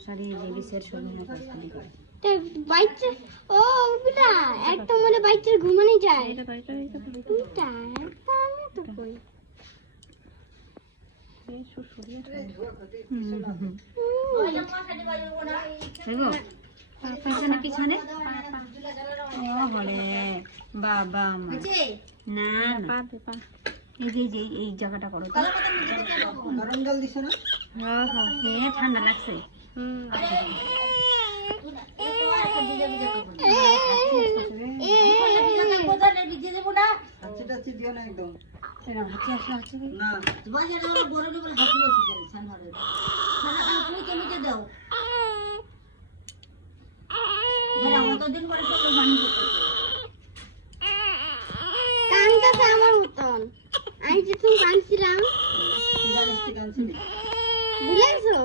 মশারি জেবিসের সবই না কাজগুলি করে বাইতে ও বিটা একটা মানে বাইতে ঘুমানি যায় এটা বাইটা এটা বিটা আমি তো কই এই সুসুরিয়া ওই মশারি বাইবো না দেখো পাপাখানে পিছনে ও বলে বাবা মা না না পা এই যে এই জায়গাটা করো গরম জল দিছ না? হ্যাঁ হ্যাঁ ঠান্ডা লাগছে হাঁচি দিও না একদম এরকম হাঁচি আসলে হাঁচি দিই না কানটা আমার মতন আমি যে তুমি কানছিলাম জানিস কি কাঁদছিলি? বুঝাইছো